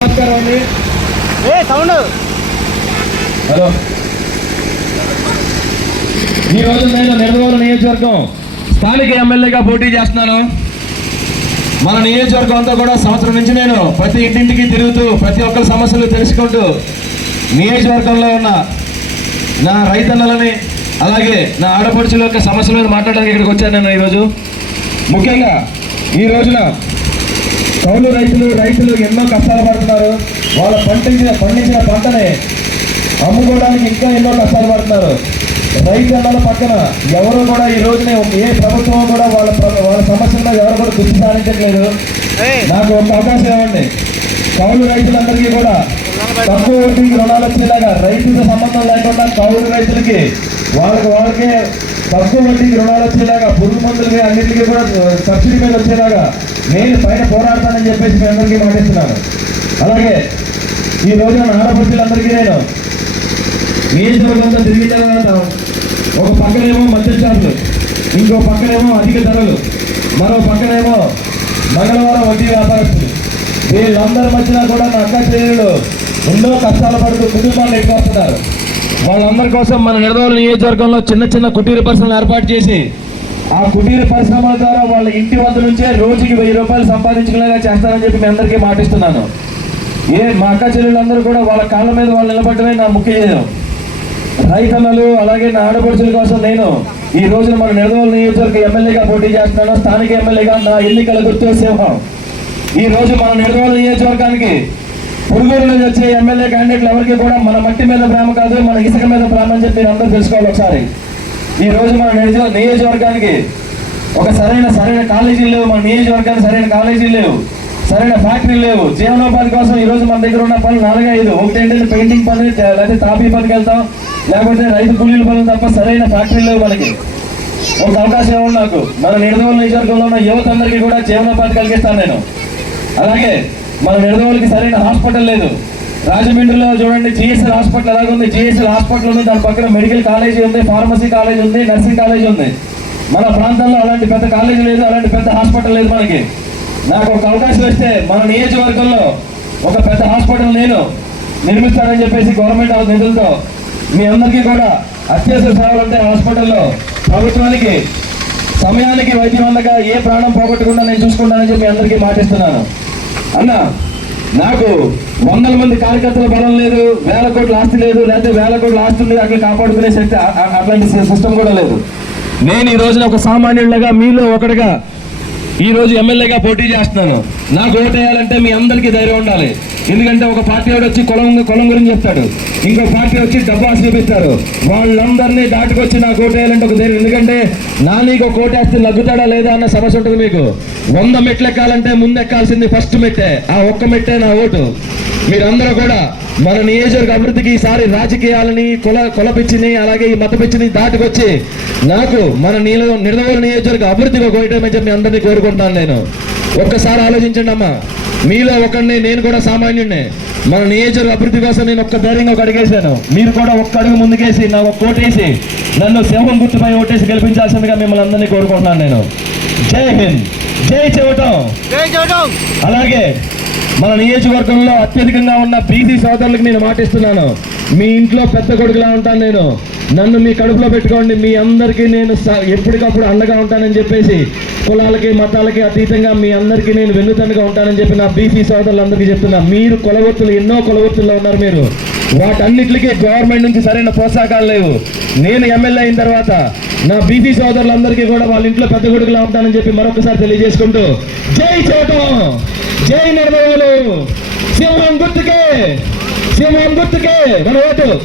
నమస్కారం అండి ఏ sound. Hello. ఈ రోజు నేను నిర్మల నియోజకవర్గం స్థానిక ఎమ్మెల్యేగా పోటీ చేస్తున్నాను. మన నియోజకవర్గం అంతా కూడా సంవత్సరం నుంచి నేను ప్రతి ఇంటింటికి తిరుగుతూ ప్రతి ఒక్కరి సమస్యలు తెలుసుకుంటూ నియోజకవర్గంలో ఉన్న నా రైతన్నలని అలాగే నా ఆడపడుచుల యొక్క సమస్యల మీద మాట్లాడడానికి ఇక్కడికి వచ్చాను నేను ఈరోజు. ముఖ్యంగా ఈ రోజున కౌలు రైతులు రైతులు ఎన్నో కష్టాలు పడుతున్నారు. వాళ్ళ పండించిన పండించిన పంటని అమ్ముకోవడానికి ఇంకా ఎన్నో కష్టాలు పడుతున్నారు. రైతన్నల పక్కన ఎవరు కూడా ఈ రోజున ఏ ప్రభుత్వం కూడా వాళ్ళ వాళ్ళ సమస్యల మీద ఎవరు కూడా దృష్టి సారించట్లేదు. ఏ నాకు ఒక అవకాశం ఇవ్వండి. కౌలు రైతులందరికీ కూడా తక్కువ వడ్డీకి రుణాలు వచ్చేలాగా రైతులతో సంబంధం లేకుండా కౌలు రైతులకి వాళ్ళకి వాళ్ళకే తక్కువ వడ్డీకి రుణాలు వచ్చేలాగా పురుగు మందులకి అన్నింటికి కూడా సబ్సిడీ మీద వచ్చేలాగా నేను పైన పోరాడతానని చెప్పేసి మీ అందరికీ మాటిస్తున్నాను. అలాగే ఈ రోజున నా నేను నియోజకవర్గంతో తిరిగి తర్వాత ఒక పక్కనేమో మధ్య ఛార్జీలు ఇంకో పక్కనేమో అధిక ధరలు మరో పక్కనేమో మంగళవారం వడ్డీ వ్యాపారస్తులు. వీళ్ళందరి మధ్యన కూడా నా అక్క చెల్లెళ్ళు ఎన్నో కష్టాలు పడుతూ కుటుంబాన్ని వస్తున్నారు వాళ్ళందరి కోసం మన నిర్దోల నియోజకవర్గంలో చిన్న చిన్న కుటీర పరిశ్రమలు ఏర్పాటు చేసి ఆ కుటీర పరిశ్రమల ద్వారా వాళ్ళ ఇంటి వద్ద నుంచే రోజుకి వెయ్యి రూపాయలు సంపాదించుకునేలా చేస్తానని చెప్పి మీ అందరికీ మాటిస్తున్నాను. ఏ మా అక్క చెల్లెళ్ళందరూ కూడా వాళ్ళ కాళ్ళ మీద వాళ్ళు నిలబడమే నా ముఖ్య ధ్యేయం. రైతన్నలు అలాగే నా ఆడపడుచుల కోసం నేను ఈ రోజున మన నిడదవల నియోజకవర్గ ఎమ్మెల్యేగా పోటీ చేస్తున్నాను. స్థానిక ఎమ్మెల్యేగా నా ఎన్నికల గుర్తు సింహం. ఈ రోజు మన నిడదవల నియోజకవర్గానికి పురుగూరులో నుంచి వచ్చే ఎమ్మెల్యే క్యాండిడేట్లు ఎవరికి కూడా మన మట్టి మీద ప్రేమ కాదు మన ఇసుక మీద ప్రేమ అని చెప్పి అందరూ తెలుసుకోవాలి ఒకసారి. ఈ రోజు మన నియోజక- నియోజకవర్గానికి ఒక సరైన సరైన కాలేజీలు లేవు. మన నియోజకవర్గానికి సరైన కాలేజీలు లేవు. సరైన ఫ్యాక్టరీలు లేవు. జీవనోపాధి కోసం ఈ రోజు మన దగ్గర ఉన్న పనులు నాలుగు ఐదు ఒకటి ఏంటంటే పెయింటింగ్ పని లేకపోతే తాపీ పనికి వెళ్తాం. లేకపోతే రైతు కూలీల పనులు తప్ప సరైన ఫ్యాక్టరీలు లేవు మనకి. ఒక అవకాశం ఇవ్వండి నాకు? మన నిడదవల నియోజకవర్గంలో ఉన్న యువత అందరికీ కూడా జీవనోపాధి కలిగిస్తాను నేను. అలాగే మన నిడదవోలకి సరైన హాస్పిటల్ లేదు. రాజమండ్రిలో చూడండి జిఎస్ఎల్ హాస్పిటల్ ఎలాగుంది జిఎస్ఎల్ హాస్పిటల్ ఉంది దాని పక్కన మెడికల్ కాలేజీ ఉంది ఫార్మసీ కాలేజ్ ఉంది నర్సింగ్ కాలేజ్ ఉంది. మన ప్రాంతంలో అలాంటి పెద్ద కాలేజీ లేదు అలాంటి పెద్ద హాస్పిటల్ లేదు మనకి. నాకు ఒక అవకాశం ఇస్తే మన నియోజకవర్గంలో ఒక పెద్ద హాస్పిటల్ నేను నిర్మిస్తానని చెప్పేసి గవర్నమెంట్ ఆఫ్ నిధులతో మీ అందరికీ కూడా అత్యవసర సేవలు ఉంటాయి హాస్పిటల్లో ప్రభుత్వానికి సమయానికి వైద్యం అందక ఏ ప్రాణం పోగొట్టకుండా నేను చూసుకుంటానని చెప్పి మీ అందరికీ మాటిస్తున్నాను. అన్న నాకు వందల మంది కార్యకర్తల బలం లేదు వేల కోట్ల ఆస్తి లేదు లేకపోతే వేల కోట్ల ఆస్తి ఉంది అక్కడ కాపాడుకునే శక్తి అట్లాంటి సిస్టమ్ కూడా లేదు. నేను ఈ రోజున ఒక సామాన్యుడిగా మీలో ఒకటిగా ఈ రోజు ఎమ్మెల్యేగా పోటీ చేస్తున్నాను. నాకు ఓటేయాలంటే మీ అందరికీ ధైర్యం ఉండాలి. ఎందుకంటే ఒక పార్టీ వాడు వచ్చి కులం కులం గురించి చెప్తాడు. ఇంకో పార్టీ వచ్చి డబ్బా చూపిస్తారు. వాళ్ళందరినీ దాటుకొచ్చి నాకు ఓటేయాలంటే ఒక ధైర్యం. ఎందుకంటే నా నీకు ఒక ఓటేస్తే లగ్గుతాడా లేదా అన్న సమస్య ఉంటుంది మీకు. వంద మెట్లు ఎక్కాలంటే ముందు ఎక్కాల్సింది ఫస్ట్ మెట్టే. ఆ ఒక్క మెట్టే నా ఓటు. మీరందరూ కూడా మన నియోజకవర్గ అభివృద్ధికి ఈసారి రాజకీయాలని కుల కులపిచ్చిని అలాగే ఈ మతపిచ్చిని దాటుకొచ్చి నాకు మన నీలో నిర్దవల నియోజకవర్గ అభివృద్ధిగా ఒక చెప్పి మీ అందరినీ కోరుకుంటున్నాను నేను. ఒక్కసారి ఆలోచించి ఆలోచించండి అమ్మా. మీలో ఒకరిని నేను కూడా సామాన్యుడిని మన నియోజకవర్గ అభివృద్ధి కోసం నేను ఒక్క ధైర్యంగా ఒక అడిగేశాను. మీరు కూడా ఒక్క అడుగు ముందుకేసి నాకు ఒక ఓటేసి నన్ను సింహం గుర్తుపై ఓటేసి గెలిపించాల్సిందిగా మిమ్మల్ని అందరినీ కోరుకుంటున్నాను నేను. జై హింద్. జై చెవటం అలాగే మన నియోజకవర్గంలో అత్యధికంగా ఉన్న బీసీ సోదరులకు నేను మాటిస్తున్నాను. మీ ఇంట్లో పెద్ద కొడుకులా ఉంటాను నేను. నన్ను మీ కడుపులో పెట్టుకోండి. మీ అందరికీ నేను స- ఎప్పటికప్పుడు అండగా ఉంటానని చెప్పేసి కులాలకి మతాలకి అతీతంగా మీ అందరికీ నేను వెన్నుతన్నుగా ఉంటానని చెప్పి నా బీసీ సోదరులందరికీ చెప్తున్నా. మీరు కులవృత్తులు ఎన్నో కులవృత్తుల్లో ఉన్నారు మీరు. వాటన్నిటికీ గవర్నమెంట్ నుంచి సరైన ప్రోత్సాహకాలు లేవు. నేను ఎమ్మెల్యే అయిన తర్వాత నా బీసీ సోదరులందరికీ కూడా వాళ్ళ ఇంట్లో పెద్ద కొడుకులా ఉంటానని చెప్పి మరొకసారి తెలియజేసుకుంటూ జై చోటం! జై నిర్మలు సింహం గుర్తుకే! సింహం గుర్తుకే! మన ఓటు!